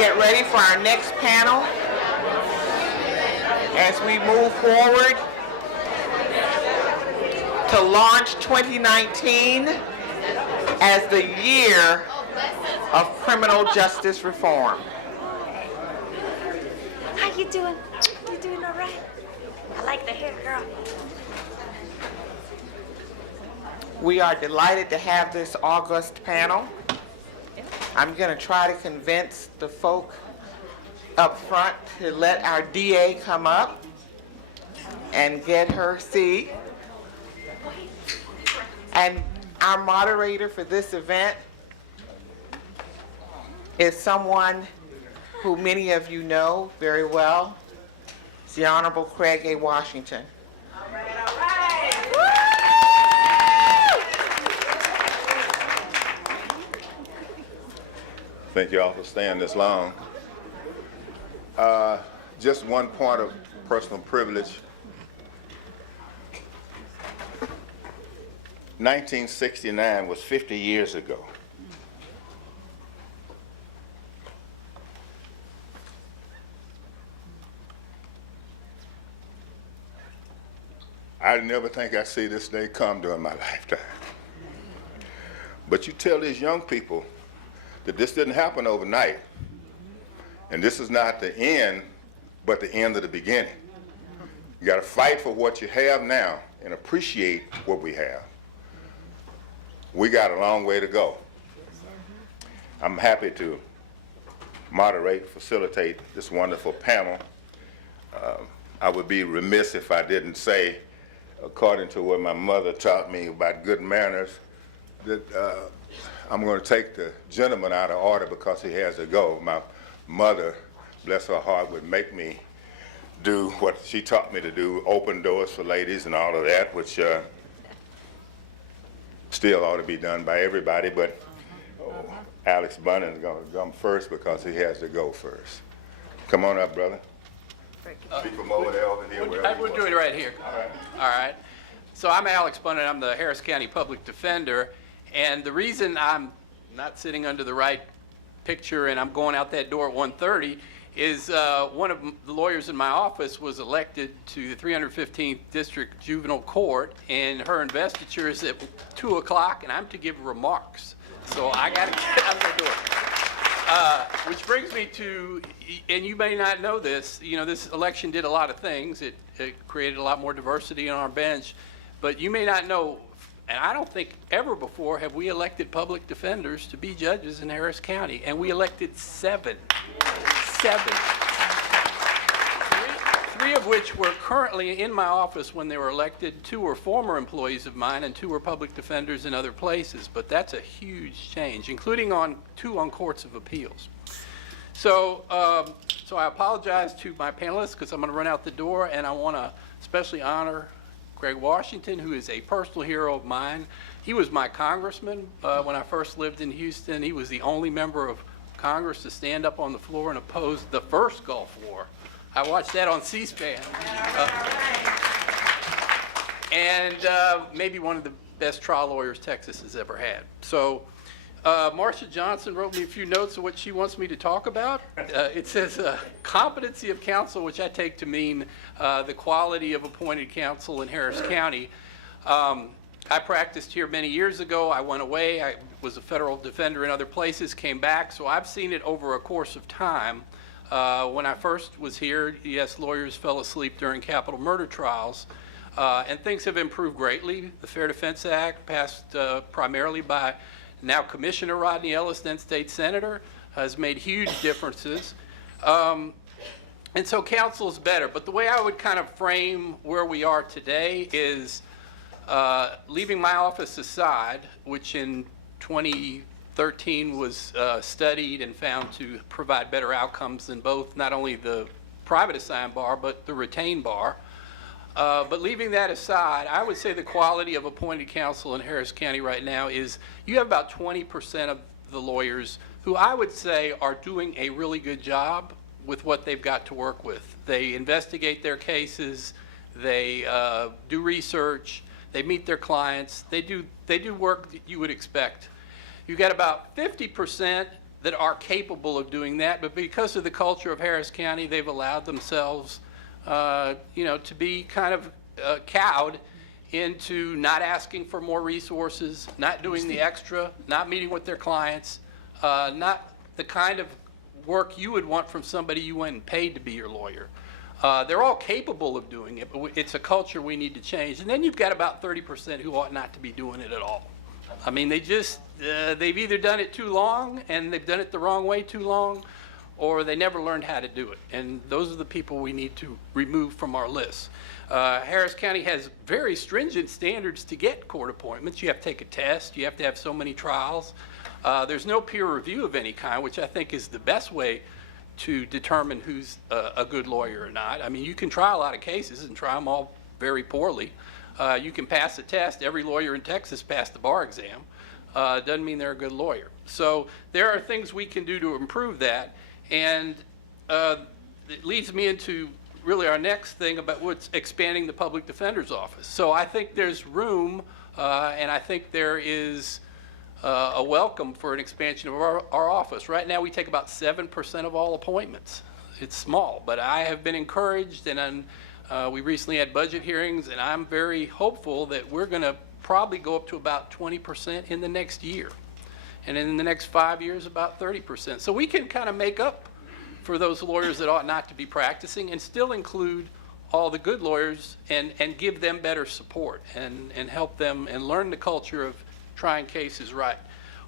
get ready for our next panel as we move forward to launch 2019 as the year of criminal justice reform. How you doing? You doing all right? I like the hair, girl. We are delighted to have this august panel. I'm going to try to convince the folk up front to let our DA come up and get her seat. And our moderator for this event is someone who many of you know very well. It's the Honorable Craig A. Washington. All right. Thank you all for staying this long. Just one point of personal privilege. 1969 was 50 years ago. I never think I'd see this day come during my lifetime. But you tell these young people that this didn't happen overnight. And this is not the end, but the end of the beginning. You got to fight for what you have now and appreciate what we have. We got a long way to go. I'm happy to moderate, facilitate this wonderful panel. I would be remiss if I didn't say, according to what my mother taught me about good manners, that I'm going to take the gentleman out of order because he has to go. My mother, bless her heart, would make me do what she taught me to do, open doors for ladies and all of that, which still ought to be done by everybody, but Alex Bunning is going to come first because he has to go first. Come on up, brother. Speak from over there, over here. We'll do it right here. All right. So I'm Alex Bunning. I'm the Harris County Public Defender. And the reason I'm not sitting under the right picture and I'm going out that door at 1:30 is one of the lawyers in my office was elected to the 315th District Juvenile Court, and her investiture is at 2 o'clock, and I'm to give remarks. So I got to get out the door. Which brings me to, and you may not know this, you know, this election did a lot of things. It created a lot more diversity on our bench, but you may not know, and I don't think ever before have we elected public defenders to be judges in Harris County, and we elected seven. Three of which were currently in my office when they were elected. 2 were former employees of mine, and 2 were public defenders in other places. But that's a huge change, including 2 on courts of appeals. So I apologize to my panelists because I'm going to run out the door, and I want to especially honor Craig Washington, who is a personal hero of mine. He was my congressman when I first lived in Houston. He was the only member of Congress to stand up on the floor and oppose the first Gulf War. I watched that on C-SPAN. And maybe one of the best trial lawyers Texas has ever had. So Marcia Johnson wrote me a few notes of what she wants me to talk about. It says competency of counsel, which I take to mean the quality of appointed counsel in Harris County. I practiced here many years ago. I went away. I was a federal defender in other places, came back. So I've seen it over a course of time. When I first was here, yes, lawyers fell asleep during capital murder trials. And things have improved greatly. The Fair Defense Act, passed primarily by now Commissioner Rodney Ellis, then State Senator, has made huge differences. And so counsel is better. But the way I would kind of frame where we are today is leaving my office aside, which in 2013 was studied and found to provide better outcomes than both not only the private assigned bar but the retained bar. But leaving that aside, I would say the quality of appointed counsel in Harris County right now is you have about 20% of the lawyers who I would say are doing a really good job with what they've got to work with. They investigate their cases, they do research, they meet their clients, they do work that you would expect. You've got about 50% that are capable of doing that, but because of the culture of Harris County, they've allowed themselves, to be kind of cowed into not asking for more resources, not doing the extra, not meeting with their clients, not the kind of work you would want from somebody you went and paid to be your lawyer. They're all capable of doing it, but it's a culture we need to change. And then you've got about 30% who ought not to be doing it at all. I mean, they've either done it too long and they've done it the wrong way too long, or they never learned how to do it. And those are the people we need to remove from our list. Harris County has very stringent standards to get court appointments. You have to take a test. You have to have so many trials. There's no peer review of any kind, which I think is the best way to determine who's a good lawyer or not. I mean, you can try a lot of cases and try them all very poorly. You can pass a test. Every lawyer in Texas passed the bar exam. Doesn't mean they're a good lawyer. So there are things we can do to improve that. And it leads me into really our next thing about what's expanding the public defender's office. So I think there's room, and I think there is a welcome for an expansion of our office. Right now we take about 7% of all appointments. It's small, but I have been encouraged, and we recently had budget hearings, and I'm very hopeful that we're going to probably go up to about 20% in the next year. And in the next 5 years, about 30%. So we can kind of make up for those lawyers that ought not to be practicing and still include all the good lawyers and give them better support and help them and learn the culture of trying cases right.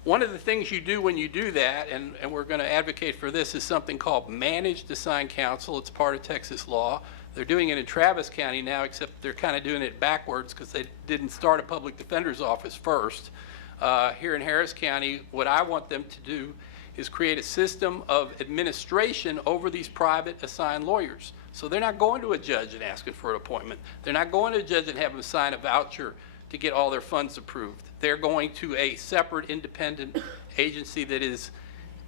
One of the things you do when you do that, and we're going to advocate for this, is something called managed assigned counsel. It's part of Texas law. They're doing it in Travis County now, except they're kind of doing it backwards because they didn't start a public defender's office first. Here in Harris County, what I want them to do is create a system of administration over these private assigned lawyers. So they're not going to a judge and asking for an appointment. They're not going to a judge and having them sign a voucher to get all their funds approved. They're going to a separate independent agency that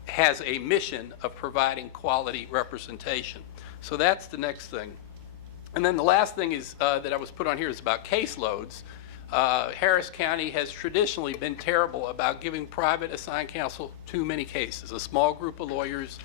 has a mission of providing quality representation. So that's the next thing. And then the last thing is that I was put on here is about caseloads. Harris County has traditionally been terrible about giving private assigned counsel too many cases. A small group of lawyers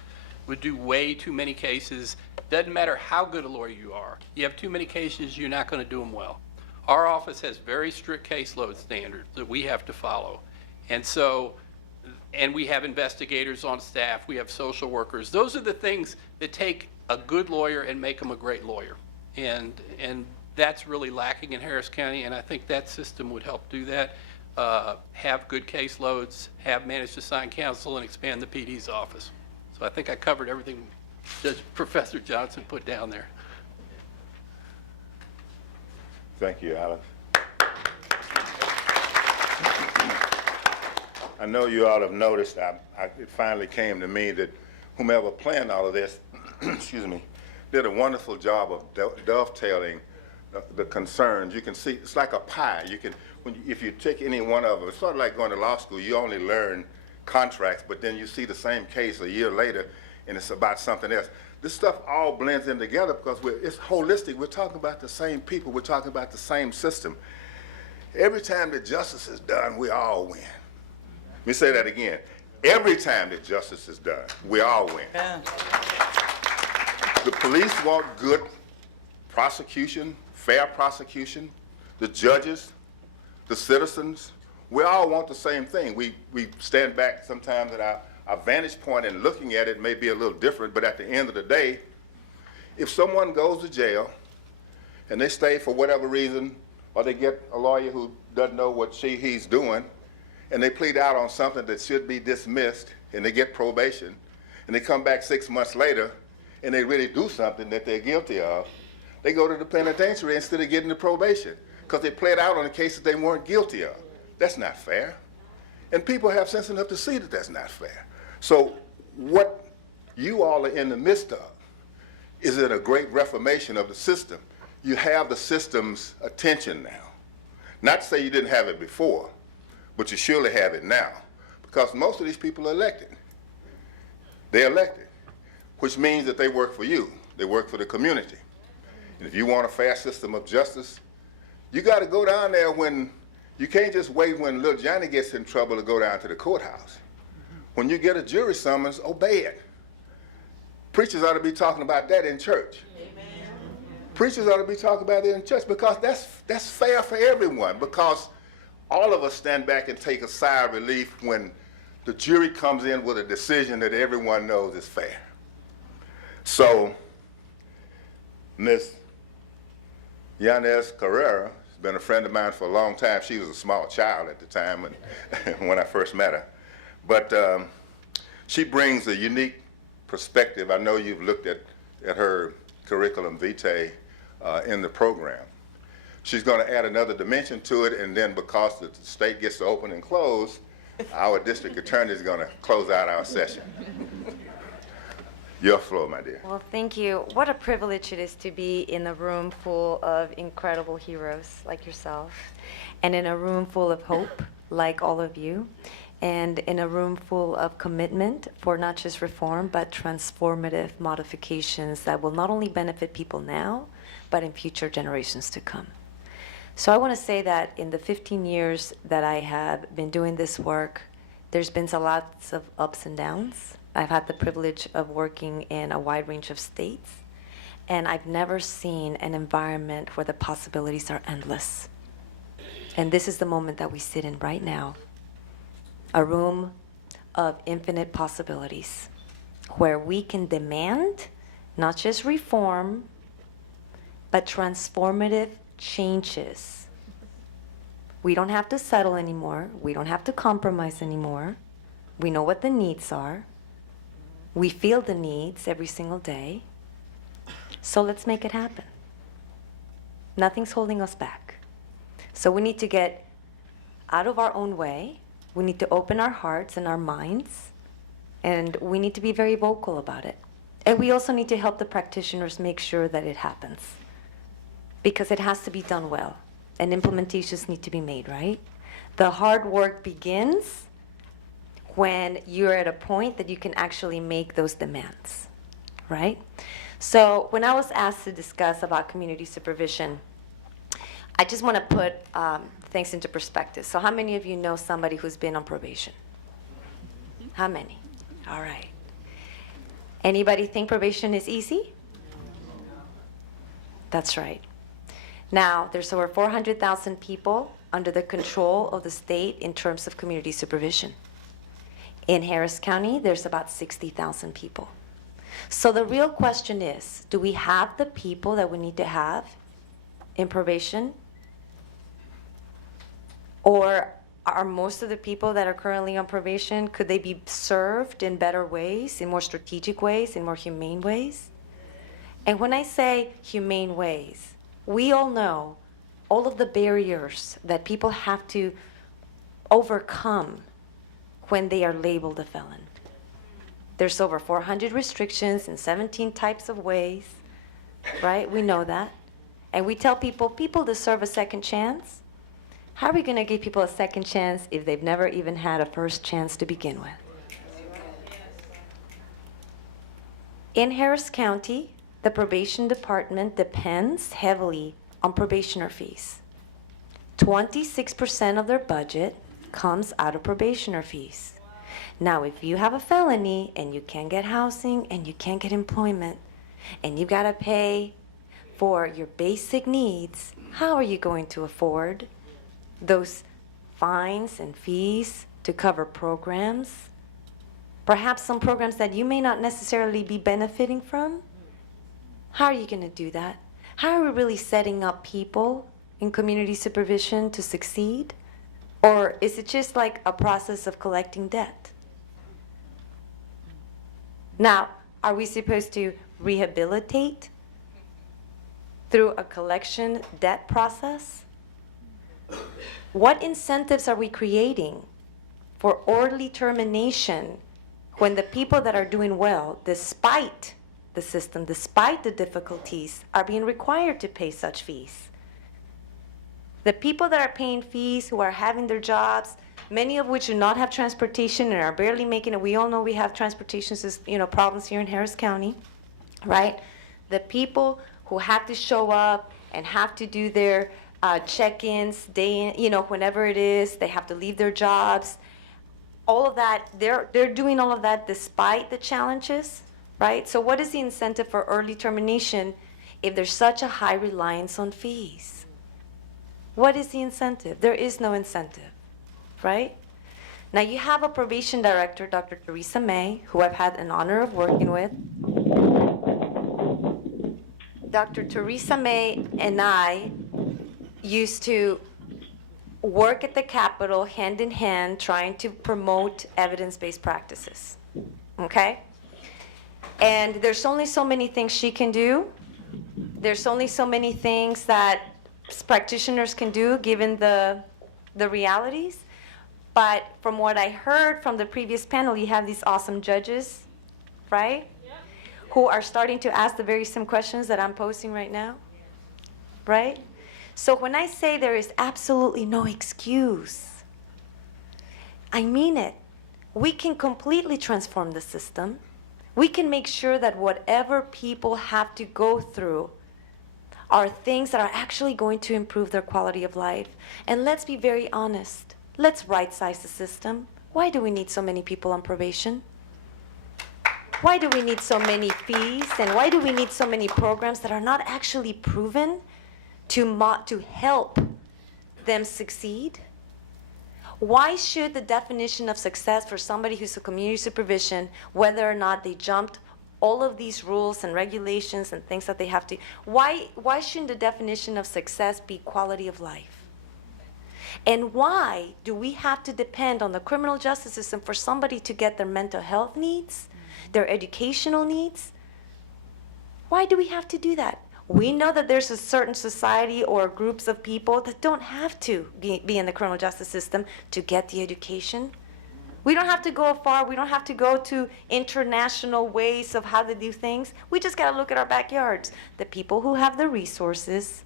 would do way too many cases. Doesn't matter how good a lawyer you are. You have too many cases, you're not going to do them well. Our office has very strict caseload standards that we have to follow. And we have investigators on staff, we have social workers. Those are the things that take a good lawyer and make them a great lawyer. And that's really lacking in Harris County, and I think that system would help do that. Have good caseloads, have managed assigned counsel, and expand the PD's office. So I think I covered everything Professor Johnson put down there. Thank you, Alex. I know you all have noticed, it finally came to me that whomever planned all of this, excuse me, did a wonderful job of dovetailing the concerns. You can see, it's like a pie. If you take any one of them, it's sort of like going to law school. You only learn contracts, but then you see the same case a year later, and it's about something else. This stuff all blends in together because it's holistic. We're talking about the same people. We're talking about the same system. Every time that justice is done, we all win. Let me say that again. Every time that justice is done, we all win. Yeah. The police want good prosecution, fair prosecution. The judges, the citizens, we all want the same thing. We stand back sometimes at our vantage point and looking at it may be a little different, but at the end of the day, if someone goes to jail and they stay for whatever reason, or they get a lawyer who doesn't know what he's doing, and they plead out on something that should be dismissed, and they get probation, and they come back 6 months later, and they really do something that they're guilty of, they go to the penitentiary instead of getting the probation, because they played out on a case that they weren't guilty of. That's not fair. And people have sense enough to see that that's not fair. So what you all are in the midst of is in a great reformation of the system. You have the system's attention now. Not to say you didn't have it before, but you surely have it now, because most of these people are elected. They're elected, which means that they work for you. They work for the community. And if you want a fair system of justice, you got to go down there you can't just wait when little Johnny gets in trouble to go down to the courthouse. when you get a jury summons, obey it. Preachers ought to be talking about that in church. Preachers ought to be talking about it in church because that's fair for everyone, because all of us stand back and take a sigh of relief when the jury comes in with a decision that everyone knows is fair. So, Ms. Yanez Carrera has been a friend of mine for a long time. She was a small child at the time when I first met her. But she brings a unique perspective. I know you've looked at her curriculum vitae in the program. She's going to add another dimension to it, and then because the state gets to open and close, our district attorney is going to close out our session. Your floor, my dear. Well, thank you. What a privilege it is to be in a room full of incredible heroes like yourself, and in a room full of hope like all of you, and in a room full of commitment for not just reform, but transformative modifications that will not only benefit people now, but in future generations to come. So I want to say that in the 15 years that I have been doing this work, there's been lots of ups and downs. I've had the privilege of working in a wide range of states, and I've never seen an environment where the possibilities are endless. And this is the moment that we sit in right now, a room of infinite possibilities, where we can demand not just reform, but transformative changes. We don't have to settle anymore. We don't have to compromise anymore. We know what the needs are. We feel the needs every single day. So let's make it happen. Nothing's holding us back. So we need to get out of our own way. We need to open our hearts and our minds. And we need to be very vocal about it. And we also need to help the practitioners make sure that it happens, because it has to be done well, and implementations need to be made, right? The hard work begins when you're at a point that you can actually make those demands, right? So when I was asked to discuss about community supervision, I just want to put things into perspective. So how many of you know somebody who's been on probation? How many? All right. Anybody think probation is easy? That's right. Now, there's over 400,000 people under the control of the state in terms of community supervision. In Harris County, there's about 60,000 people. So the real question is, do we have the people that we need to have in probation? Or are most of the people that are currently on probation, could they be served in better ways, in more strategic ways, in more humane ways? And when I say humane ways, we all know all of the barriers that people have to overcome when they are labeled a felon. There's over 400 restrictions in 17 types of ways, right? We know that. And we tell people deserve a second chance. How are we going to give people a second chance if they've never even had a first chance to begin with? In Harris County, the probation department depends heavily on probationer fees. 26% of their budget comes out of probationer fees. Now, if you have a felony and you can't get housing and you can't get employment and you got to pay for your basic needs, how are you going to afford those fines and fees to cover programs? Perhaps some programs that you may not necessarily be benefiting from? How are you going to do that? How are we really setting up people in community supervision to succeed? Or is it just like a process of collecting debt? Now, are we supposed to rehabilitate through a collection debt process? What incentives are we creating for orderly termination when the people that are doing well, despite the system, despite the difficulties, are being required to pay such fees? The people that are paying fees, who are having their jobs, many of which do not have transportation and are barely making it. We all know we have transportation problems here in Harris County, right? The people who have to show up and have to do their check-ins day in, whenever it is, they have to leave their jobs. all of that, they're doing all of that despite the challenges, right? So what is the incentive for early termination if there's such a high reliance on fees? What is the incentive? There is no incentive, right? Now you have a probation director, Dr. Teresa May, who I've had an honor of working with. Dr. Teresa May and I used to work at the Capitol hand in hand trying to promote evidence-based practices, okay? And there's only so many things she can do. There's only so many things that practitioners can do given the realities. But from what I heard from the previous panel, you have these awesome judges, right? Yeah. Who are starting to ask the very same questions that I'm posing right now, right? So when I say there is absolutely no excuse, I mean it. We can completely transform the system. We can make sure that whatever people have to go through are things that are actually going to improve their quality of life. And let's be very honest. Let's right-size the system. Why do we need so many people on probation? Why do we need so many fees? And why do we need so many programs that are not actually proven to help them succeed? Why should the definition of success for somebody who's a community supervision, whether or not they jumped all of these rules and regulations and things that they have to, why shouldn't the definition of success be quality of life? And why do we have to depend on the criminal justice system for somebody to get their mental health needs, their educational needs? Why do we have to do that? We know that there's a certain society or groups of people that don't have to be in the criminal justice system to get the education. We don't have to go far. We don't have to go to international ways of how to do things. We just got to look at our backyards. The people who have the resources,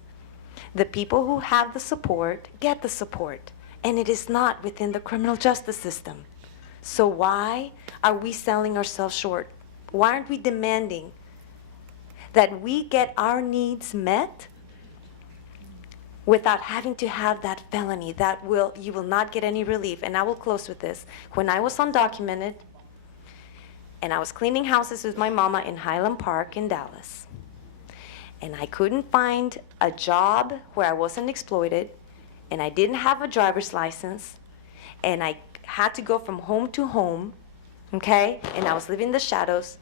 the people who have the support, get the support. And it is not within the criminal justice system. So why are we selling ourselves short? Why aren't we demanding that we get our needs met without having to have that felony you will not get any relief? And I will close with this. When I was undocumented and I was cleaning houses with my mama in Highland Park in Dallas, and I couldn't find a job where I wasn't exploited, and I didn't have a driver's license, and I had to go from home to home, okay? And I was living in the shadows.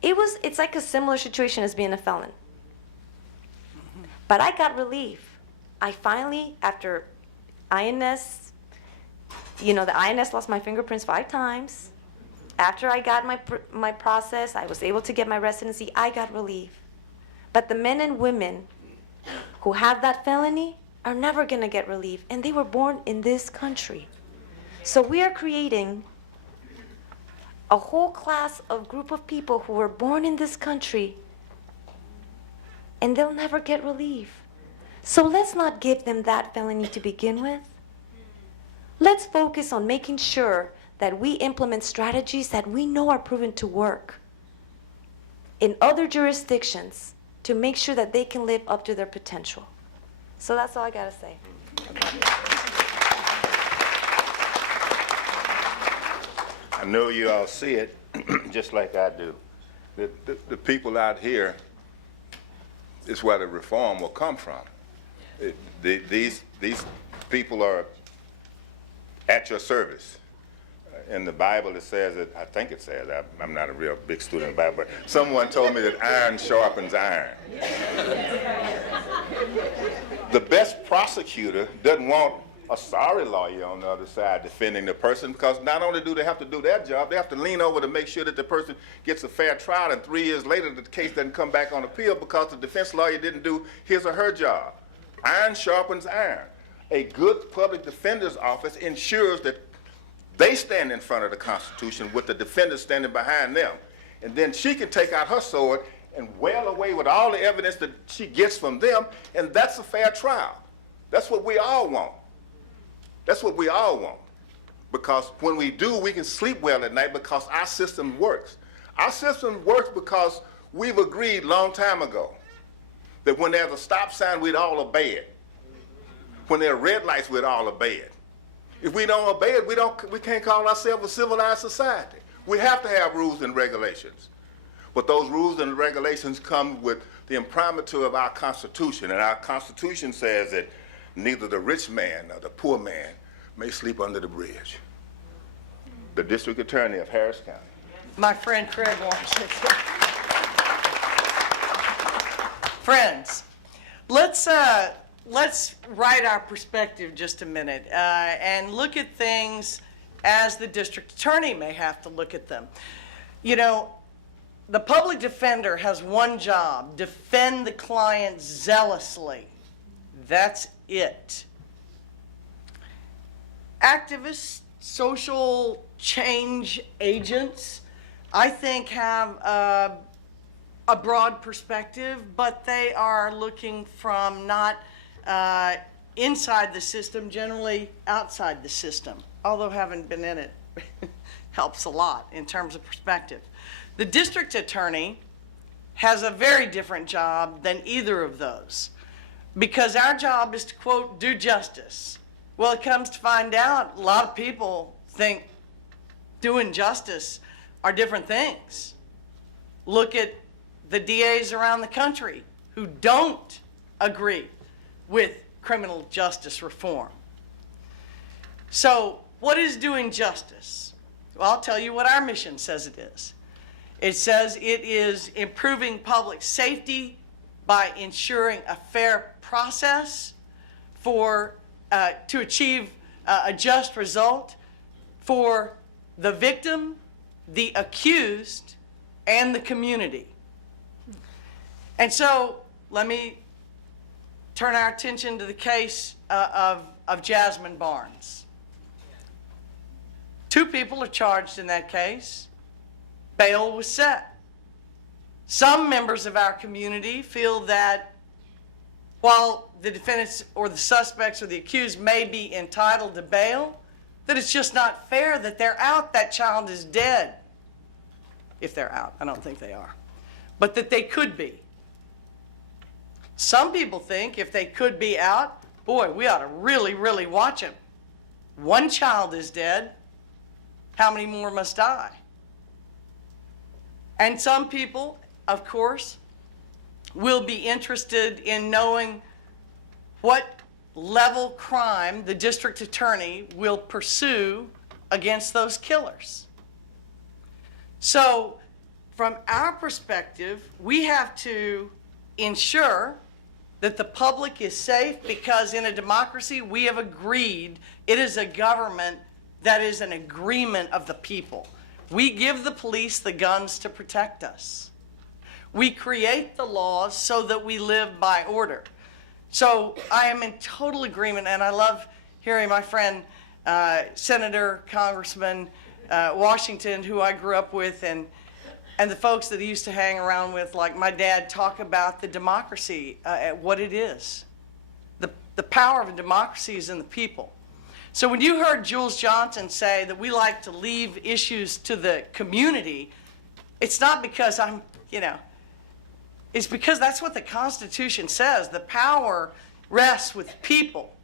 It's like a similar situation as being a felon. But I got relief. I finally, after INS, the INS lost my fingerprints 5 times. After I got my process, I was able to get my residency, I got relief. But the men and women who have that felony are never going to get relief, and they were born in this country. So we are creating a whole class of group of people who were born in this country, and they'll never get relief. So let's not give them that felony to begin with. Let's focus on making sure that we implement strategies that we know are proven to work in other jurisdictions to make sure that they can live up to their potential. So that's all I gotta say. I know you all see it just like I do. The people out here is where the reform will come from. These people are at your service. In the Bible it says, I think it says, I'm not a real big student of the Bible, but someone told me that iron sharpens iron. The best prosecutor doesn't want a sorry lawyer on the other side defending the person, because not only do they have to do their job, they have to lean over to make sure that the person gets a fair trial, and 3 years later the case doesn't come back on appeal because the defense lawyer didn't do his or her job. Iron sharpens iron. A good public defender's office ensures that they stand in front of the Constitution with the defendant standing behind them. And then she can take out her sword and wail away with all the evidence that she gets from them, and that's a fair trial. That's what we all want. That's what we all want. Because when we do, we can sleep well at night because our system works. Our system works because we've agreed long time ago that when there's a stop sign, we'd all obey it. When there are red lights, we'd all obey it. If we don't obey it, we can't call ourselves a civilized society. We have to have rules and regulations. But those rules and regulations come with the imprimatur of our Constitution. And our Constitution says that neither the rich man nor the poor man may sleep under the bridge. The District Attorney of Harris County. My friend Craig Washington. Friends, let's write our perspective just a minute and look at things as the district attorney may have to look at them. You know, the public defender has one job: defend the client zealously. That's it. Activists, social change agents, I think have a broad perspective, but they are looking from not inside the system, generally outside the system, although having been in it helps a lot in terms of perspective. The district attorney has a very different job than either of those, because our job is to, quote, do justice. Well, it comes to find out, a lot of people think doing justice are different things. Look at the DAs around the country who don't agree with criminal justice reform. So, what is doing justice? Well, I'll tell you what our mission says it is. It says it is improving public safety by ensuring a fair process to achieve a just result for the victim, the accused, and the community. And so let me turn our attention to the case of Jasmine Barnes. 2 people are charged in that case. Bail was set. Some members of our community feel that while the defendants or the suspects or the accused may be entitled to bail, that it's just not fair that they're out, that child is dead. If they're out, I don't think they are. But that they could be. Some people think if they could be out, boy, we ought to really, really watch them. 1 child is dead. How many more must die? And some people, of course, will be interested in knowing what level crime the district attorney will pursue against those killers. So, from our perspective, we have to ensure that the public is safe, because in a democracy we have agreed it is a government that is an agreement of the people. We give the police the guns to protect us. We create the laws so that we live by order. So I am in total agreement, and I love hearing my friend Senator, Congressman Washington, who I grew up with, and the folks that he used to hang around with, like my dad, talk about the democracy, what it is. The power of a democracy is in the people. So when you heard Jules Johnson say that we like to leave issues to the community, it's not because I'm, it's because that's what the Constitution says. The power rests with people.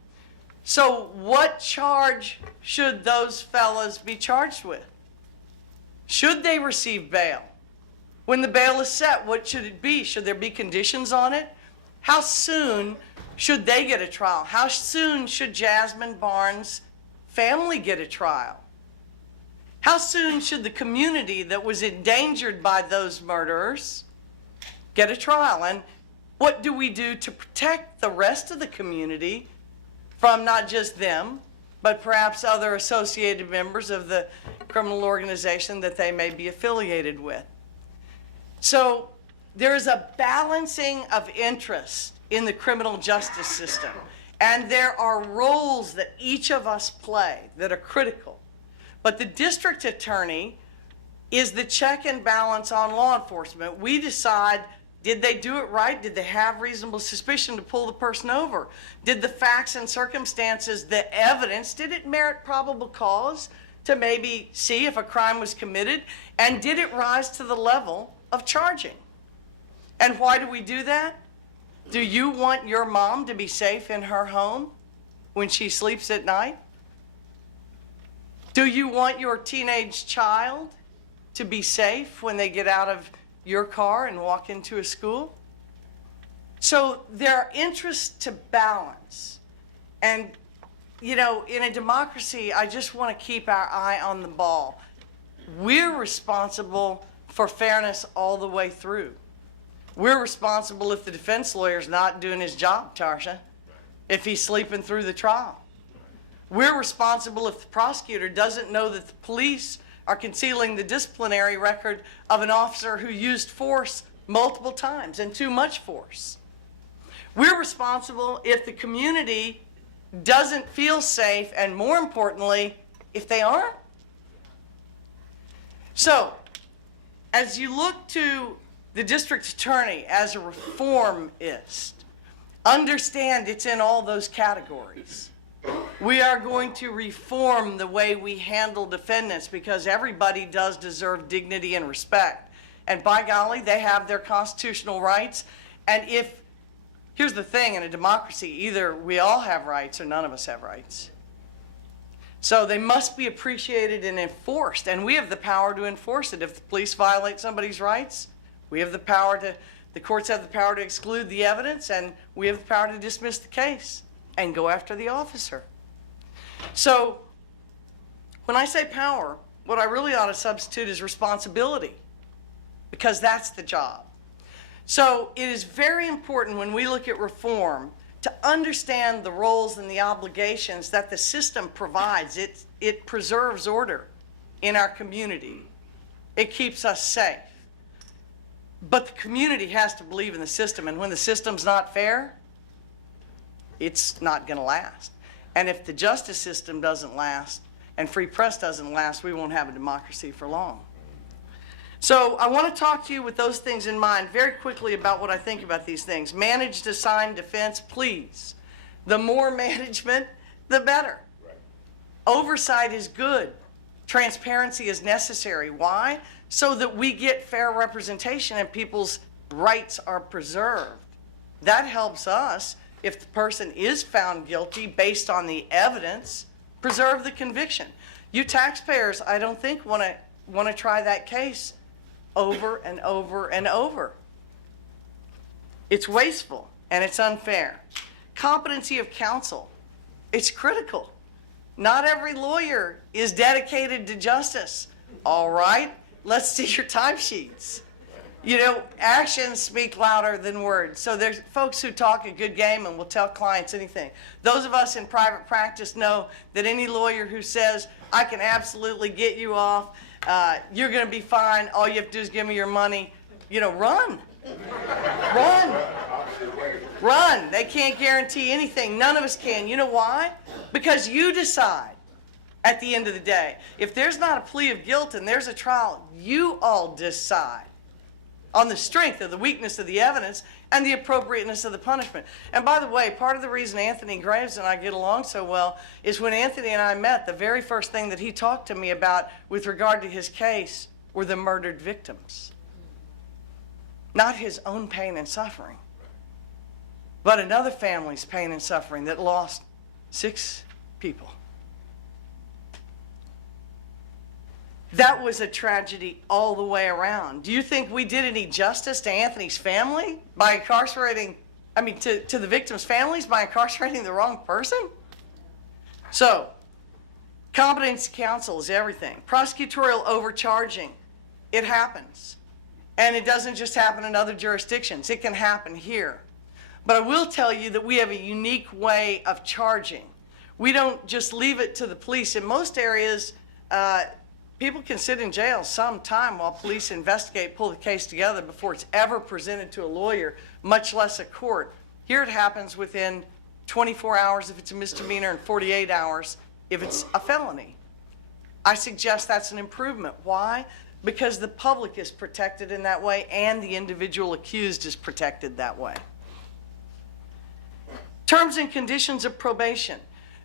So what charge should those fellas be charged with? Should they receive bail? When the bail is set, what should it be? Should there be conditions on it? How soon should they get a trial? How soon should Jasmine Barnes' family get a trial? How soon should the community that was endangered by those murderers get a trial? And what do we do to protect the rest of the community from not just them, but perhaps other associated members of the criminal organization that they may be affiliated with? So there is a balancing of interest in the criminal justice system, and there are roles that each of us play that are critical. But the district attorney is the check and balance on law enforcement. We decide, did they do it right? Did they have reasonable suspicion to pull the person over? Did the facts and circumstances, the evidence, did it merit probable cause to maybe see if a crime was committed? And did it rise to the level of charging? And why do we do that? Do you want your mom to be safe in her home when she sleeps at night? Do you want your teenage child to be safe when they get out of your car and walk into a school? So there are interests to balance. And, you know, in a democracy, I just want to keep our eye on the ball. We're responsible for fairness all the way through. We're responsible if the defense lawyer's not doing his job, Tarsha, if he's sleeping through the trial. We're responsible if the prosecutor doesn't know that the police are concealing the disciplinary record of an officer who used force multiple times and too much force. We're responsible if the community doesn't feel safe, and more importantly, if they aren't. So, as you look to the district attorney as a reformist, understand it's in all those categories. We are going to reform the way we handle defendants because everybody does deserve dignity and respect. And by golly, they have their constitutional rights. And here's the thing, in a democracy, either we all have rights or none of us have rights. So they must be appreciated and enforced, and we have the power to enforce it. If the police violate somebody's rights, we have the power the courts have the power to exclude the evidence, and we have the power to dismiss the case and go after the officer. So when I say power, what I really ought to substitute is responsibility, because that's the job. So it is very important when we look at reform to understand the roles and the obligations that the system provides. It preserves order in our community. It keeps us safe. But the community has to believe in the system, and when the system's not fair, it's not going to last. And if the justice system doesn't last and free press doesn't last, we won't have a democracy for long. So I want to talk to you with those things in mind very quickly about what I think about these things. Managed assigned defense, please. The more management, the better. Right. Oversight is good. Transparency is necessary. Why? So that we get fair representation and people's rights are preserved. That helps us, if the person is found guilty based on the evidence, preserve the conviction. You taxpayers, I don't think want to try that case over and over and over. It's wasteful and it's unfair. Competency of counsel, it's critical. Not every lawyer is dedicated to justice. All right, let's see your timesheets. You know, actions speak louder than words. So there's folks who talk a good game and will tell clients anything. Those of us in private practice know that any lawyer who says, I can absolutely get you off, you're going to be fine, all you have to do is give me your money, you know, run. Run. Run. They can't guarantee anything. None of us can. You know why? Because you decide at the end of the day. If there's not a plea of guilt and there's a trial, you all decide on the strength of the weakness of the evidence and the appropriateness of the punishment. And by the way, part of the reason Anthony Graves and I get along so well is when Anthony and I met, the very first thing that he talked to me about with regard to his case were the murdered victims. Not his own pain and suffering, but another family's pain and suffering that lost 6 people. That was a tragedy all the way around. Do you think we did any justice to Anthony's family by incarcerating, to the victims' families by incarcerating the wrong person? So, competence counsel is everything. Prosecutorial overcharging, it happens. And it doesn't just happen in other jurisdictions. It can happen here. But I will tell you that we have a unique way of charging. We don't just leave it to the police. In most areas, people can sit in jail some time while police investigate, pull the case together before it's ever presented to a lawyer, much less a court. Here it happens within 24 hours if it's a misdemeanor and 48 hours if it's a felony. I suggest that's an improvement. Why? Because the public is protected in that way and the individual accused is protected that way. Terms and conditions of probation.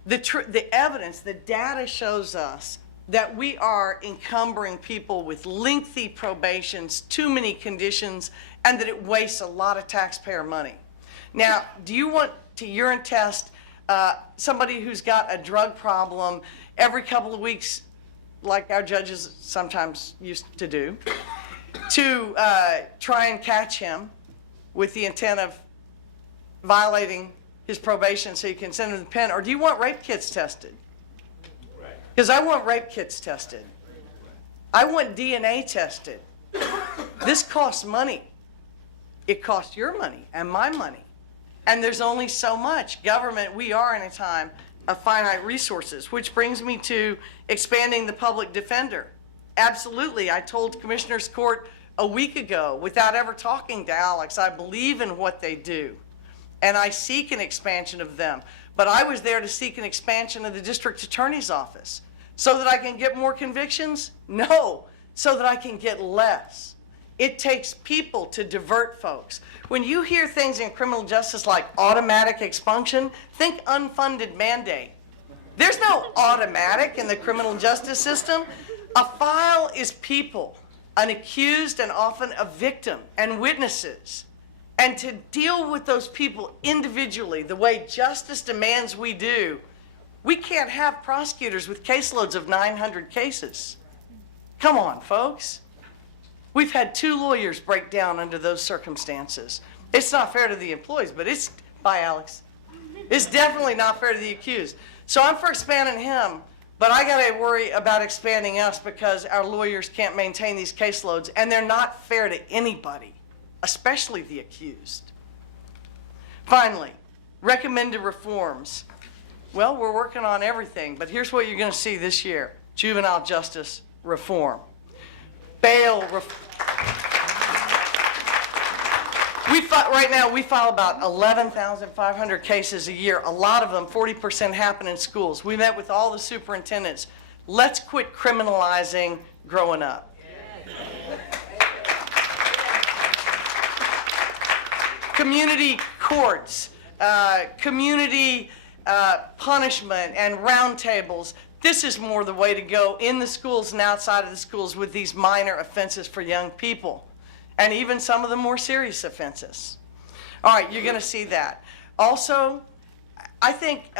The evidence, the data shows us that we are encumbering people with lengthy probations, too many conditions, and that it wastes a lot of taxpayer money. Now, do you want to urine test somebody who's got a drug problem every couple of weeks like our judges sometimes used to do, to try and catch him with the intent of violating his probation so you can send him to the pen? Or do you want rape kits tested? Because I want rape kits tested. I want DNA tested. This costs money. It costs your money and my money. And there's only so much. Government, we are in a time of finite resources, which brings me to expanding the public defender. Absolutely. I told Commissioners Court a week ago, without ever talking to Alex, I believe in what they do. And I seek an expansion of them. But I was there to seek an expansion of the district attorney's office. So that I can get more convictions? No, so that I can get less. It takes people to divert folks. When you hear things in criminal justice like automatic expunction, think unfunded mandate. There's no automatic in the criminal justice system. A file is people, an accused and often a victim, and witnesses. And to deal with those people individually, the way justice demands we do, we can't have prosecutors with caseloads of 900 cases. Come on, folks. We've had 2 lawyers break down under those circumstances. It's not fair to the employees, but it's, bye Alex. It's definitely not fair to the accused. So I'm for expanding him, but I gotta worry about expanding us because our lawyers can't maintain these caseloads and they're not fair to anybody, especially the accused. Finally, recommended reforms. Well, we're working on everything, but here's what you're going to see this year. Juvenile justice reform. Bail reform. Right now, we file about 11,500 cases a year. A lot of them, 40%, happen in schools. We met with all the superintendents. Let's quit criminalizing growing up. Community courts, community punishment and roundtables. This is more the way to go in the schools and outside of the schools with these minor offenses for young people, and even some of the more serious offenses. All right, you're going to see that. Also, I think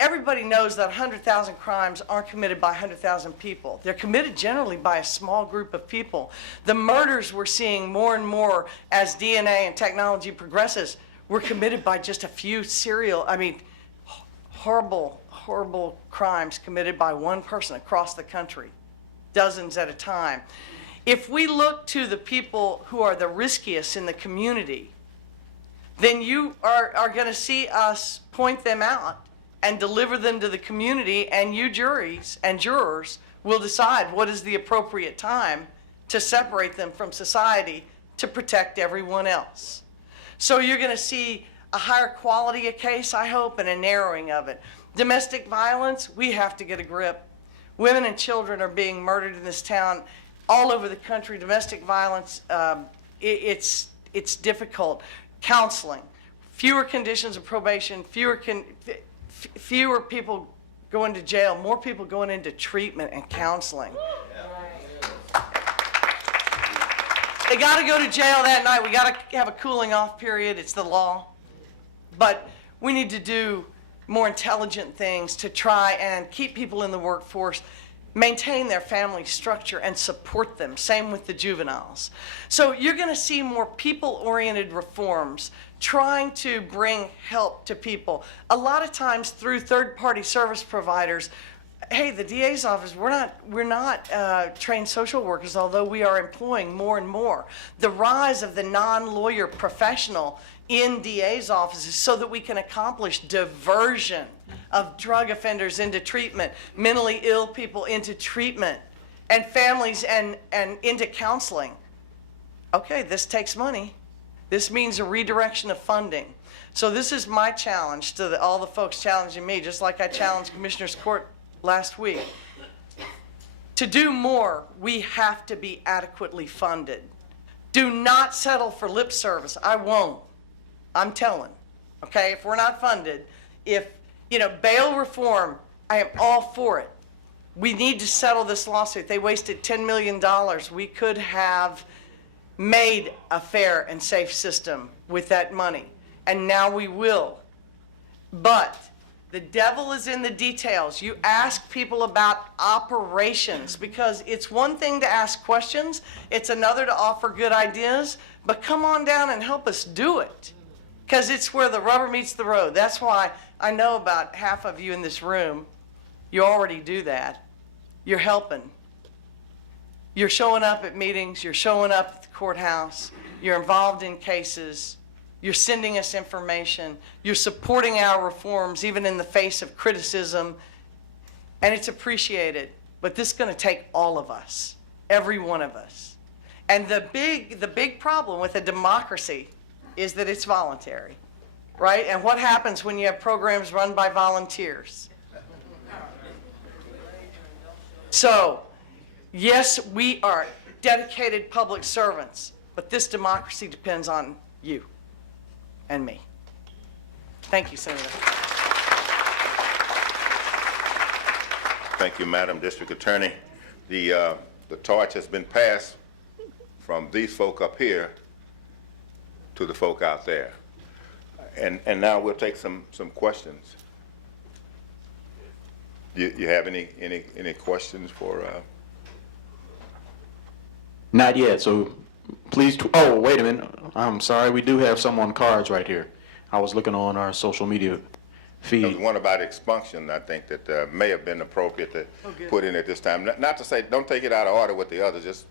everybody knows that 100,000 crimes aren't committed by 100,000 people. They're committed generally by a small group of people. The murders we're seeing more and more as DNA and technology progresses were committed by just a few horrible, horrible crimes committed by one person across the country, dozens at a time. If we look to the people who are the riskiest in the community, then you are going to see us point them out and deliver them to the community, and you juries and jurors will decide what is the appropriate time to separate them from society to protect everyone else. So you're going to see a higher quality of case, I hope, and a narrowing of it. Domestic violence, we have to get a grip. Women and children are being murdered in this town all over the country. Domestic violence, it's difficult. Counseling, fewer conditions of probation, fewer people going to jail, more people going into treatment and counseling. They got to go to jail that night. We got to have a cooling off period. It's the law. But we need to do more intelligent things to try and keep people in the workforce, maintain their family structure, and support them. Same with the juveniles. So you're going to see more people-oriented reforms trying to bring help to people. A lot of times through third-party service providers. Hey, the DA's office, we're not trained social workers, although we are employing more and more. The rise of the non-lawyer professional in DA's offices so that we can accomplish diversion of drug offenders into treatment, mentally ill people into treatment, and families and into counseling. Okay, this takes money. This means a redirection of funding. So this is my challenge to all the folks challenging me, just like I challenged Commissioners Court last week. To do more, we have to be adequately funded. Do not settle for lip service. I won't. I'm telling. Okay, if we're not funded, bail reform, I am all for it. We need to settle this lawsuit. They wasted $10 million. We could have made a fair and safe system with that money, and now we will. But The devil is in the details. You ask people about operations, because it's one thing to ask questions, it's another to offer good ideas, but come on down and help us do it, because it's where the rubber meets the road. That's why I know about half of you in this room, you already do that. You're helping. You're showing up at meetings, you're showing up at the courthouse, you're involved in cases, you're sending us information, you're supporting our reforms even in the face of criticism, and it's appreciated. But this is going to take all of us, every one of us. And the big problem with a democracy is that it's voluntary, right? And what happens when you have programs run by volunteers? So, yes, we are dedicated public servants, but this democracy depends on you and me. Thank you, Senator. Thank you, Madam District Attorney. The torch has been passed from these folk up here to the folk out there. And now we'll take some questions. You have any questions for? Not yet, so please, oh, wait a minute. I'm sorry, we do have some on cards right here. I was looking on our social media There was feed. one about expunction, I think, that may have been appropriate to put in at this time. Not to say, don't take it out of order with the others, just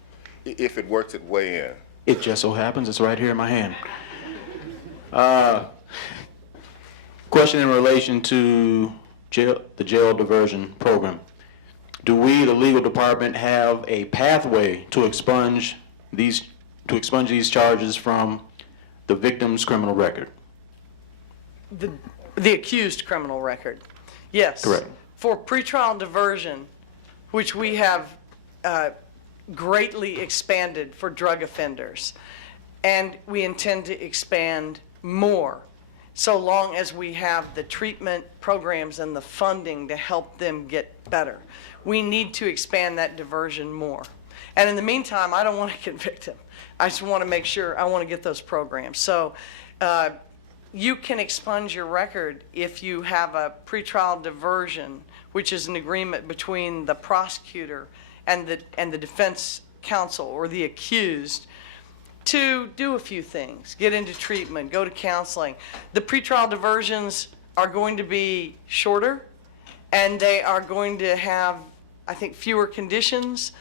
if it works its way in. It just so happens it's right here in my hand. Question in relation to the jail diversion program. Do we, the legal department, have a pathway to expunge these charges from the victim's criminal record? The accused criminal record. Yes. Correct. For pretrial diversion, which we have greatly expanded for drug offenders, and we intend to expand more so long as we have the treatment programs and the funding to help them get better. We need to expand that diversion more. And in the meantime, I don't want to convict him. I just want to make sure, I want to get those programs. So you can expunge your record if you have a pretrial diversion, which is an agreement between the prosecutor and the defense counsel or the accused to do a few things, get into treatment, go to counseling. The pretrial diversions are going to be shorter, and they are going to have, I think, fewer conditions,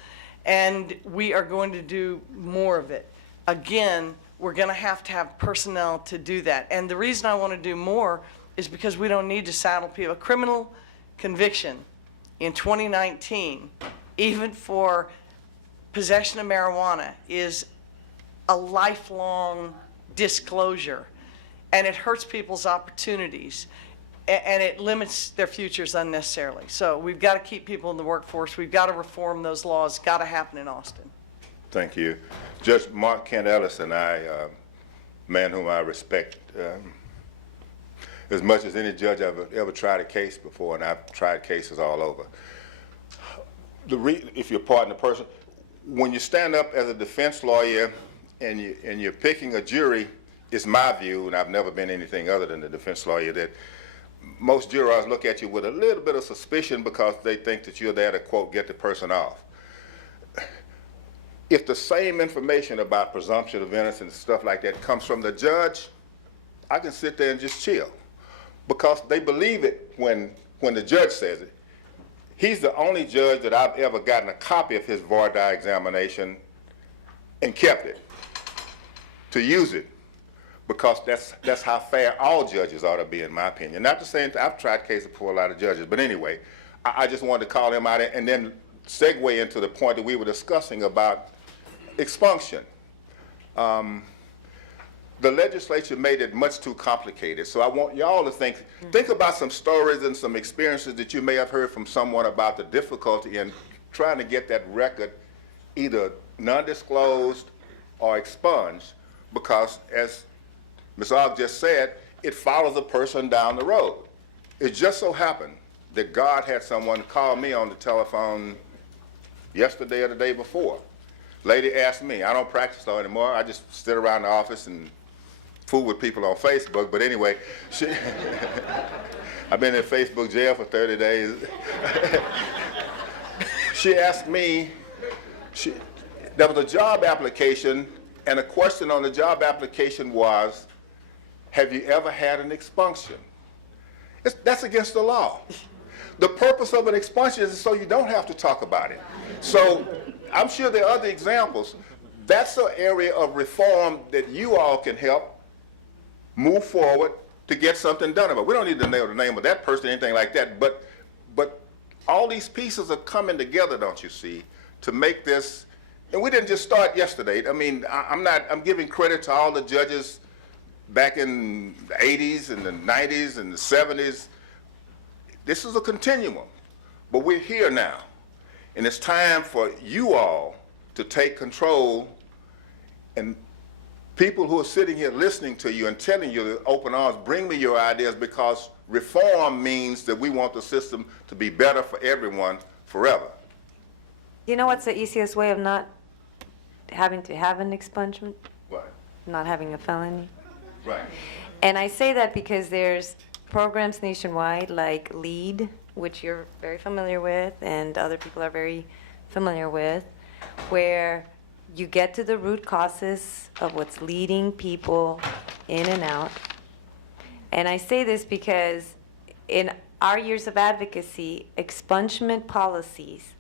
and we are going to do more of it. Again, we're going to have personnel to do that. And the reason I want to do more is because we don't need to saddle people. A criminal conviction in 2019, even for possession of marijuana, is a lifelong disclosure, and it hurts people's opportunities, and it limits their futures unnecessarily. So we've got to keep people in the workforce. We've got to reform those laws. It's got to happen in Austin. Thank you. Judge Mark Kent Ellis and I, man whom I respect as much as any judge I've ever tried a case before, and I've tried cases all over. If you're pardon the person, when you stand up as a defense lawyer and you're picking a jury, it's my view, and I've never been anything other than a defense lawyer, that most jurors look at you with a little bit of suspicion because they think that you're there to, quote, get the person off. If the same information about presumption of innocence and stuff like that comes from the judge, I can sit there and just chill, because they believe it when the judge says it. He's the only judge that I've ever gotten a copy of his voir dire examination and kept it to use it, because that's how fair all judges ought to be, in my opinion. Not to say I've tried cases before a lot of judges, but anyway, I just wanted to call him out and then segue into the point that we were discussing about expunction. The legislature made it much too complicated, so I want y'all to think about some stories and some experiences that you may have heard from someone about the difficulty in trying to get that record either non-disclosed or expunged, because as Ms. Ogg just said, it follows a person down the road. It just so happened that God had someone call me on the telephone yesterday or the day before. Lady asked me, I don't practice law anymore, I just sit around the office and fool with people on Facebook, but anyway, I've been in Facebook jail for 30 days. She asked me, there was a job application, and a question on the job application was, have you ever had an expunction? That's against the law. The purpose of an expunction is so you don't have to talk about it. So I'm sure there are other examples. That's an area of reform that you all can help move forward to get something done about. We don't need to know the name of that person or anything like that, but all these pieces are coming together, don't you see, to make this, and we didn't just start yesterday. I mean, I'm giving credit to all the judges back in the 80s and the 90s and the 70s. This is a continuum, but we're here now, and it's time for you all to take control, and people who are sitting here listening to you and telling you to open arms, bring me your ideas, because reform means that we want the system to be better for everyone forever. You know what's the easiest way of not having to have an expungement? What? Not having a felony? Right. And I say that because there's programs nationwide like LEAD, which you're very familiar with and other people are very familiar with, where you get to the root causes of what's leading people in and out. And I say this because in our years of advocacy, expungement policies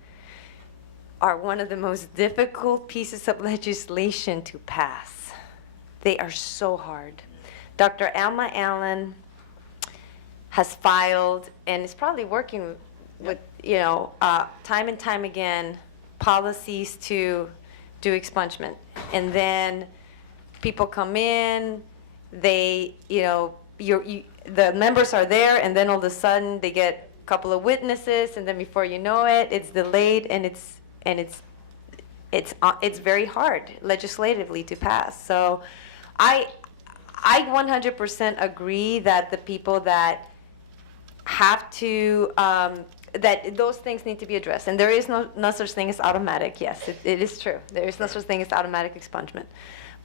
are one of the most difficult pieces of legislation to pass. They are so hard. Dr. Alma Allen has filed and is probably working with, time and time again, policies to do expungement. And then people come in, they, the members are there, and then all of a sudden they get a couple of witnesses, and then before you know it, it's delayed, and it's very hard legislatively to pass. So I 100% agree that the people that have to, that those things need to be addressed. And there is no such thing as automatic. Yes, it is true. There is no such thing as automatic expungement.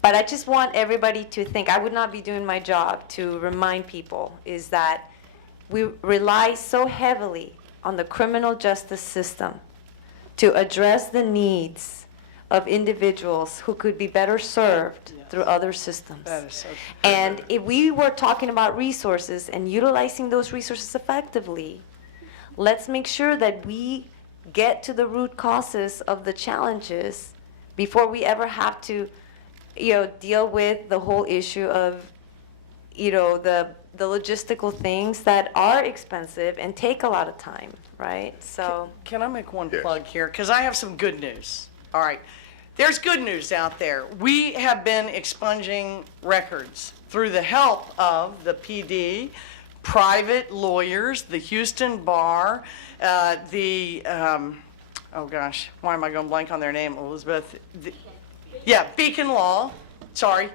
But I just want everybody to think, I would not be doing my job to remind people, is that we rely so heavily on the criminal justice system to address the needs of individuals who could be better served through other systems. That is so true. And if we were talking about resources and utilizing those resources effectively, let's make sure that we get to the root causes of the challenges before we ever have to, deal with the whole issue of, the logistical things that are expensive and take a lot of time, right? So. Can I make one Yes. plug here? Because I have some good news. All right. There's good news out there. We have been expunging records through the help of the PD, private lawyers, the Houston Bar, oh gosh, why am I going blank on their name, Elizabeth? Beacon Law, sorry,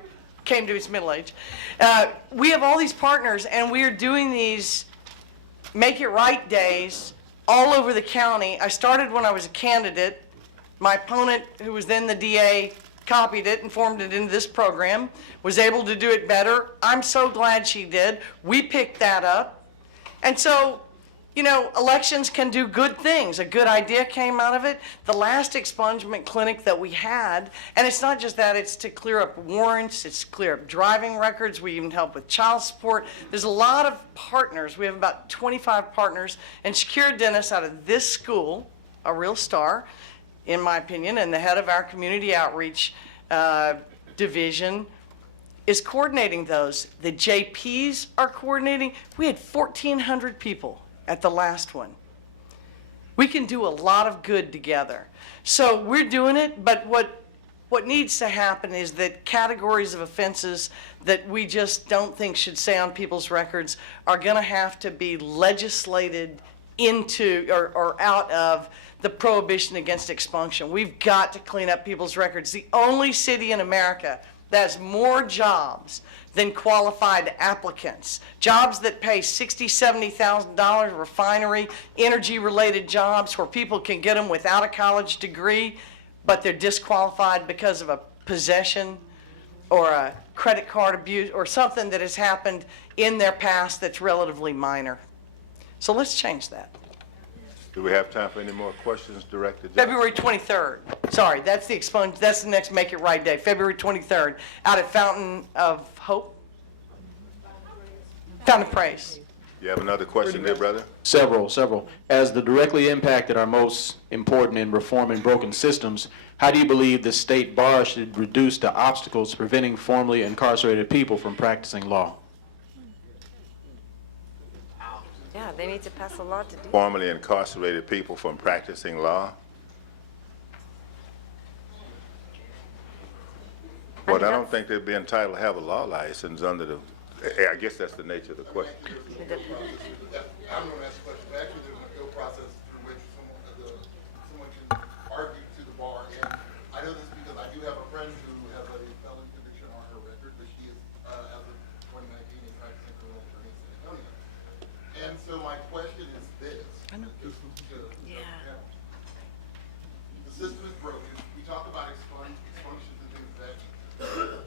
came to its middle age. We have all these partners, and we are doing these Make It Right days all over the county. I started when I was a candidate. My opponent, who was then the DA, copied it and formed it into this program, was able to do it better. I'm so glad she did. We picked that up. And so, elections can do good things. A good idea came out of it. The last expungement clinic that we had, and it's not just that, it's to clear up warrants, it's to clear up driving records, we even help with child support. There's a lot of partners. We have about 25 partners, and Shakira Dennis out of this school, a real star, in my opinion, and the head of our community outreach division, is coordinating those. The JPs are coordinating. We had 1,400 people at the last one. We can do a lot of good together. So we're doing it, but what needs to happen is that categories of offenses that we just don't think should stay on people's records are gonna have to be legislated into or out of the prohibition against expunction. We've got to clean up people's records. The only city in America that has more jobs than qualified applicants, jobs that pay $60,000, $70,000, refinery, energy-related jobs where people can get them without a college degree, but they're disqualified because of a possession or a credit card abuse or something that has happened in their past that's relatively minor. So let's change that. Do we have time for any more questions directed? February 23rd. Sorry, that's that's the next Make It Right day, February 23rd, out at Fountain of Hope? Fountain of Praise. You have another question there, brother? Several. As the directly impacted are most important in reforming broken systems, how do you believe the state bar should reduce the obstacles preventing formerly incarcerated people from practicing law? Yeah, they need to pass a law to do that. Formerly incarcerated people from practicing law? Well, I don't think they'd be entitled to have a law license under the, I guess that's the nature of the question. I'm going to ask a question, but actually there's an appeal process through which someone can argue to the bar. And I know this because I do have a friend who has a felony conviction on her record, but she is, as of 2019, is practicing criminal attorney in San Antonio. And so my question is this. I know. The system is broken. We talk about expunctions and things of that nature.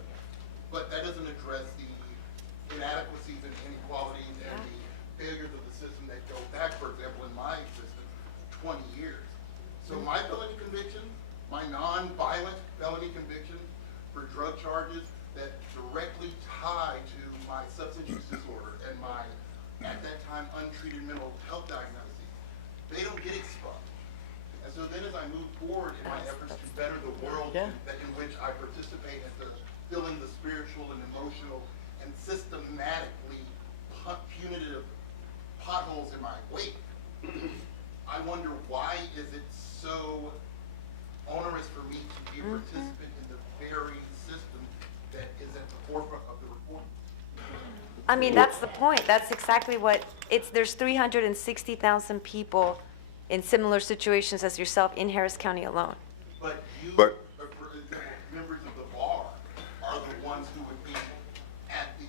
But that doesn't address the inadequacies and inequalities and the failures of the system that go back, for example, in my existence, 20 years. So my felony conviction, my non-violent felony conviction for drug charges that directly tie to my substance use disorder and my, at that time, untreated mental health diagnoses, they don't get expunged. And so then as I move forward in my efforts to better the world in which I participate and to fill in the spiritual and emotional and systematically punitive potholes in my wake, I wonder why is it so onerous for me to be a participant in the very system that is at the forefront of the reform? I mean, that's the point. That's exactly what it's. There's 360,000 people in similar situations as yourself in Harris County alone. But you, But- for example, members of the bar are the ones who would be at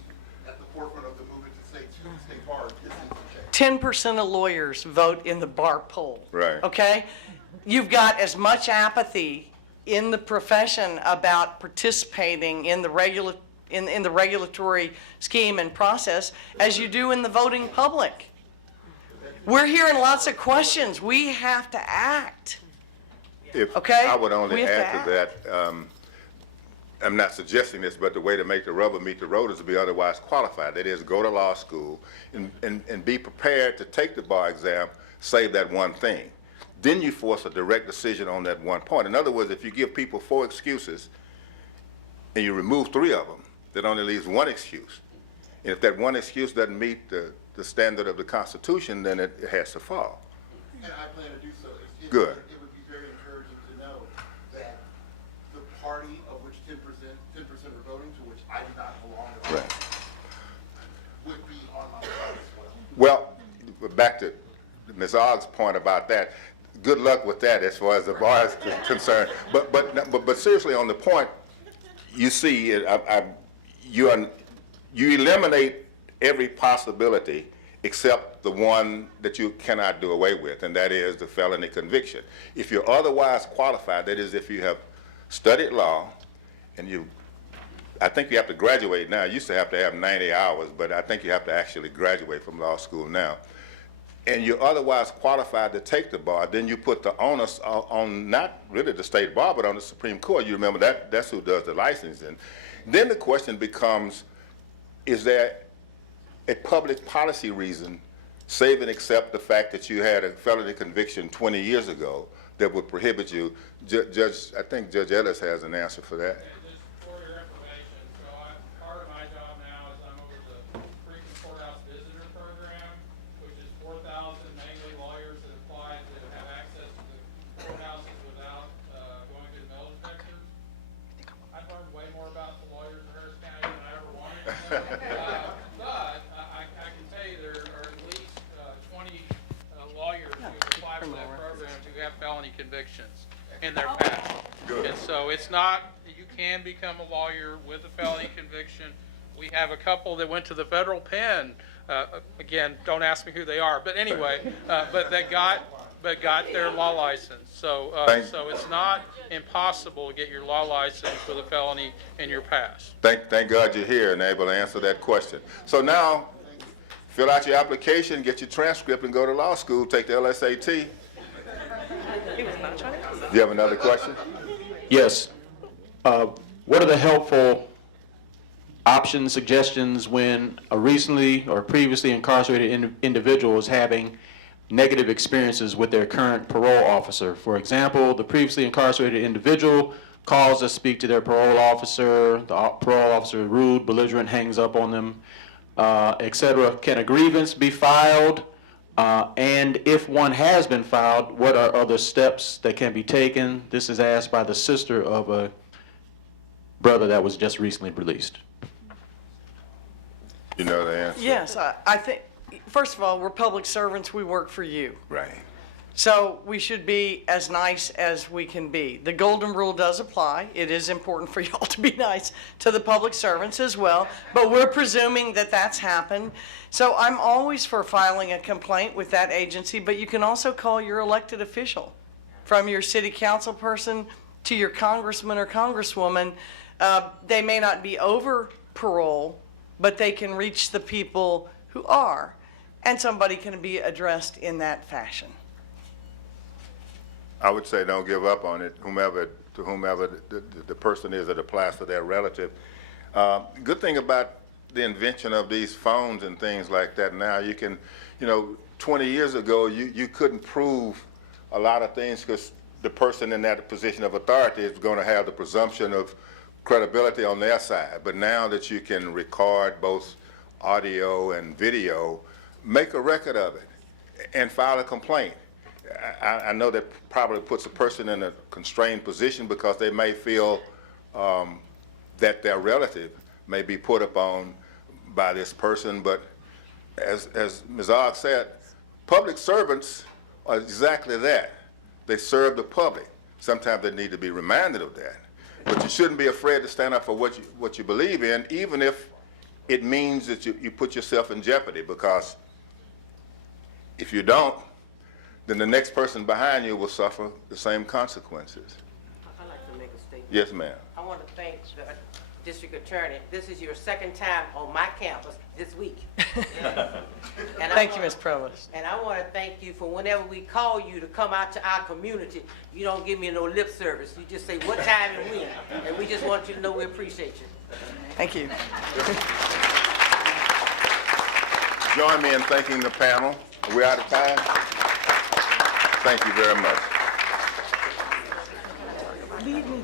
the forefront of the movement to say to the state bar, this needs to change. 10% of lawyers vote in the bar poll. Right. Okay? You've got as much apathy in the profession about participating in the in the regulatory scheme and process as you do in the voting public. We're hearing lots of questions. We have to act. If Okay? I would We only have to add to that, I'm not suggesting this, but the way to make the rubber meet the road is to be otherwise qualified. That is, go to law school and be prepared to take the bar exam, save that one thing. Then you force a direct decision on that one point. In other words, if you give people 4 excuses and you remove 3 of them, that only leaves 1 excuse. And if that one excuse doesn't meet the standard of the Constitution, then it has to fall. And I plan to do so. Good. It would be very encouraging to know that the party of which 10% are voting, to which I do not belong to, Right. would be on my side as well. Well, back to Ms. Ogg's point about that. Good luck with that as far as the bar is concerned. But seriously, on the point, you see, you eliminate every possibility except the one that you cannot do away with, and that is the felony conviction. If you're otherwise qualified, that is, if you have studied law and I think you have to graduate now. You used to have to have 90 hours, but I think you have to actually graduate from law school now. And you're otherwise qualified to take the bar, then you put the onus on not really the state bar, but on the Supreme Court. You remember that's who does the licensing. Then the question becomes, is there a public policy reason, save and except the fact that you had a felony conviction 20 years ago that would prohibit you? I think Judge Ellis has an answer for that. Just for your information, so part of my job now is I'm over the Freedom Courthouse Visitor Program, which is 4,000 mainly lawyers that apply to have access to the courthouses without going to the metal detectors. I've learned way more about the lawyers in Harris County than I ever wanted to know. But I can tell you there are at least 20 lawyers who apply for that program who have felony convictions in their past. Good. And so it's not, you can become a lawyer with a felony conviction. We have a couple that went to the federal pen, again, don't ask me who they are, but anyway, but that got but got their law license. So, so it's not impossible to get your law license with a felony in your past. Thank God you're here and able to answer that question. So now, fill out your application, get your transcript, and go to law school, take the LSAT. Do you have another question? Yes. What are the helpful options, suggestions when a recently or previously incarcerated individual is having negative experiences with their current parole officer? For example, the previously incarcerated individual calls to speak to their parole officer, the parole officer is rude, belligerent, hangs up on them, etc. Can a grievance be filed? And if one has been filed, what are other steps that can be taken? This is asked by the sister of a brother that was just recently released. You know the answer? Yes, I think, first of all, we're public servants, we work for you. Right. So we should be as nice as we can be. The golden rule does apply. It is important for y'all to be nice to the public servants as well, but we're presuming that that's happened. So I'm always for filing a complaint with that agency, but you can also call your elected official, from your city council person to your congressman or congresswoman. They may not be over parole, but they can reach the people who are, and somebody can be addressed in that fashion. I would say don't give up on it, to whomever the person is that applies to their relative. Good thing about the invention of these phones and things like that now, you can, 20 years ago, you couldn't prove a lot of things because the person in that position of authority is going to have the presumption of credibility on their side. But now that you can record both audio and video, make a record of it and file a complaint. I know that probably puts a person in a constrained position because they may feel that their relative may be put upon by this person, but as Ms. Ogg said, public servants are exactly that. They serve the public. Sometimes they need to be reminded of that. But you shouldn't be afraid to stand up for what you believe in, even if it means that you put yourself in jeopardy, because if you don't, then the next person behind you will suffer the same consequences. I'd like to make a statement. Yes, ma'am. I want to thank the district attorney. This is your second time on my campus this week. Thank you, Ms. Provost. And I want to thank you for whenever we call you to come out to our community, you don't give me no lip service. You just say what time and when. And we just want you to know we appreciate you. Thank you. Join me in thanking the panel. We're out of time. Thank you very much. Leave me.